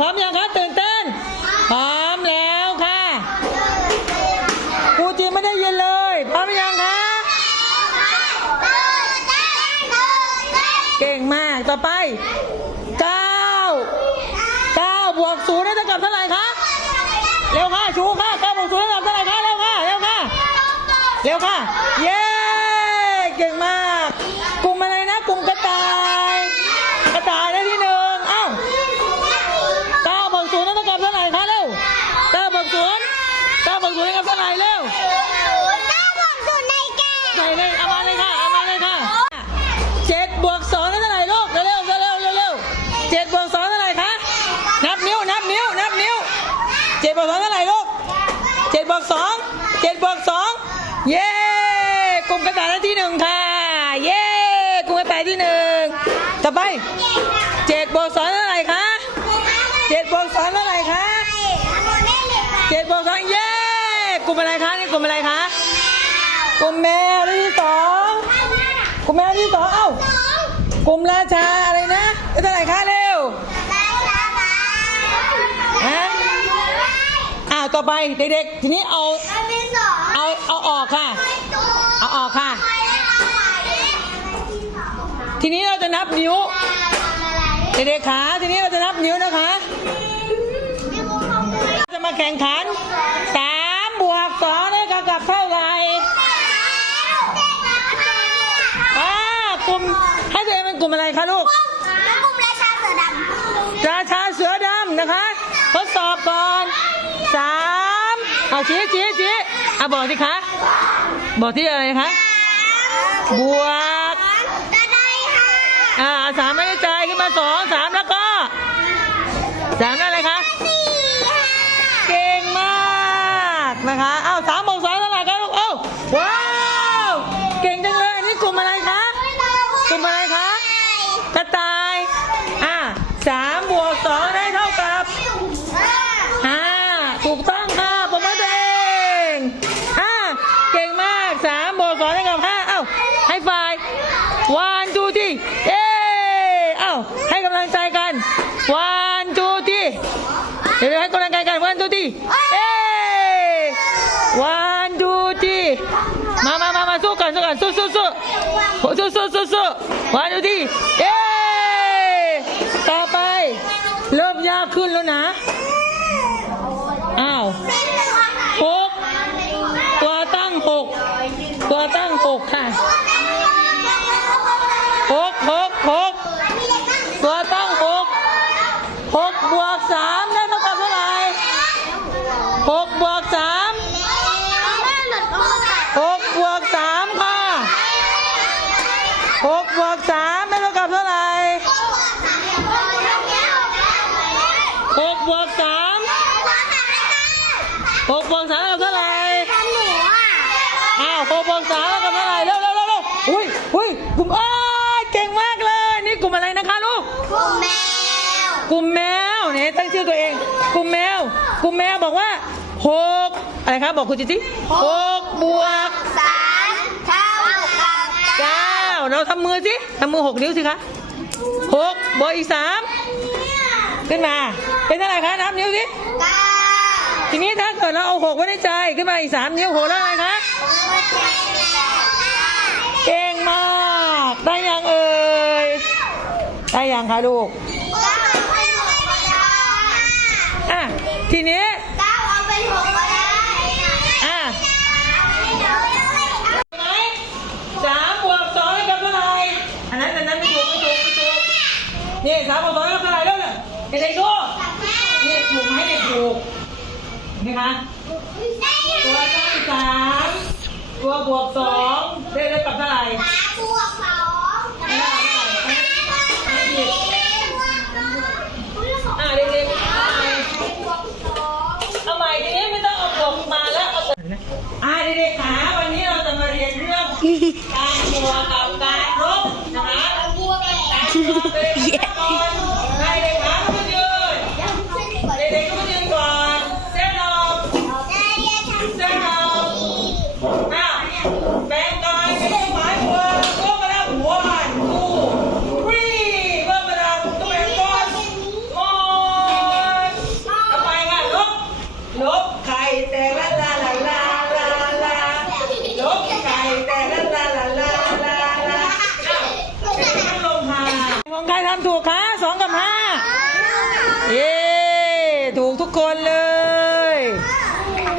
พร้อมยังคะตื่นเต้น พร้อมแล้วค่ะครูจีไม่ได้ยินเลย พร้อมยังคะเก่งมากต่อไปเก้าเก้าบวกศูนย์ได้เท่ากับเท่าไหร่คะเร็วค่ะชูค่ะเก้าบวกศูนย์ได้เท่ากับเท่าไหร่คะเร็วค่ะเร็วค่ะเร็วค่ะ เย้เก่งมาก กลุ่มกระต่ายที่หนึ่งต่อไปเจ็ดบวกสองเท่าไหร่คะเจ็ดบวกสองเท่าไหร่คะเจ็ดบวกสองเย้กลุ่มอะไรคะนี่กลุ่มอะไรคะกลุ่มแมวได้ที่สองกลุ่มแมวที่สองเอ้ากลุ่มราชาอะไรนะได้เท่าไหร่คะเร็วฮะอ้าวต่อไปเด็กๆทีนี้เอาเอาเอาออกค่ะ เอาออกค่ะ ทีนี้เราจะนับนิ้วเด็กๆขาทีนี้เราจะนับนิ้วนะคะ จะมาแข่งขันสามบวกสองได้เท่ากับเท่าไหร่อ่ากลุ่มให้ตัวเองเป็นกลุ่มอะไรคะลูกราชาเสือดำนะคะทดสอบก่อนสามเอาชี้ชี้ชี้เอาบอกสิคะบอกที่อะไรคะบวก อ่าสาม สองสามแล้วก็สามได้อะไรคะเก่งมากนะคะเอ้าสามบวกสองเท่าไหร่คะลูกเอ้าว้าวเก่งจังเลยอันนี้กลุ่มอะไรคะกลุ่มอะไรคะกระต่ายอ่าสามบวกสองได้เท่ากับห้าถูกต้องค่ะประมาตัวเองอ่าเก่งมากสามบวกสองได้กับห้าเอ้าให้ฝ่ายวันจูที่เย้เอ้า ให้กำลังใจกันวันจูที่เดี๋ยวให้กำลังใจกันวันจูที่เย้วันจูที่ มามามามาสู้กันสู้กันสู้สู้สู้สู้สู้สู้สู้วันดูดีเย้ต่อไป เริ่มยากขึ้นแล้วนะ อ้าวหกตัวตั้งหกตัวตั้งหกค่ะหกหกหกตัวตั้งหกหกบวกสามได้เท่ากับเท่าไหร่หกบวกสามหกบวกสามค่ะหกบวกสามได้เท่ากับเท่าไหร่หกบวกสามห กบวกสามเท่ากับเท่าไหร่อ้าวหกบวกสามเท่ากับเท่าไหร่เร็วเร็วเร็วเร็วอุ้ยอุ้ยกลุ่มอ้ายเก่งมากเลย นี่กลุ่มอะไรนะคะลูกกลุ่มแมวเนี่ยตั้งชื่อตัวเอง กลุ่มแมว กลุ่มแมวบอกว่าหกอะไรครับบอกคุณจิจิหกบวกเก้าเราทำมือสิทำมือหกนิ้วสิคะหกบวกอีกสามขึ้นมา เป็นเท่าไหร่คะนับนิ้วสิ ทีนี้ถ้าเกิดเราเอาหกไว้ในใจขึ้นมาอีกสามนิ้วหกแล้วอะไรคะเก่งมาก ได้ยังเอ่ยได้ยังคะลูกอะทีนี้อะไหมสามบวกสองได้กับเท่าไหร่อันนั้นอันนั้นไม่ถูกไม่ถูกไม่ถูกนี่สามบวกสองได้กับเท่าไหร่แล้วเนี่ยเด็กๆดูนี่ถูกไหมเด็กถูกเห็ นไหมคะตัวตั้งสามตัวบวกสองได้ได้กับเท่าไหร่อ่าเด็กๆเอาใหม่เอาใหม่ทีนี้ไม่ต้องเอาบวกมาแล้วเอาแต่อ่าเด็กๆขาวันนี้เราจะมาเรียนเรื่องำถูกคะสองกับห้าเย้ถูกทุกคนเลย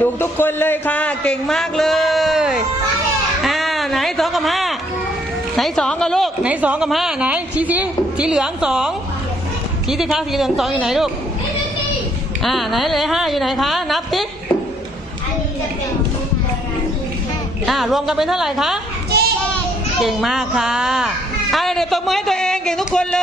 ถูกทุกคนเลยค่ะ เก่งมากเลยอ่าไหนสองกับห้าไหนสองกับลูกไหนสองกับห้าไหนชี้สิสีเหลืองสองชี้สิคะสีเหลืองสองอยู่ไหนลูกอ่าไหนเลยห้าอยู่ไหนคะ นับสิอันนี้จะเป็นอ่ารวมกันเป็นเท่าไหร่คะเจ็ดเก่งมากค่ะ อะไรเนี่ยตบมือให้ตัวเองเก่งทุกคนเลย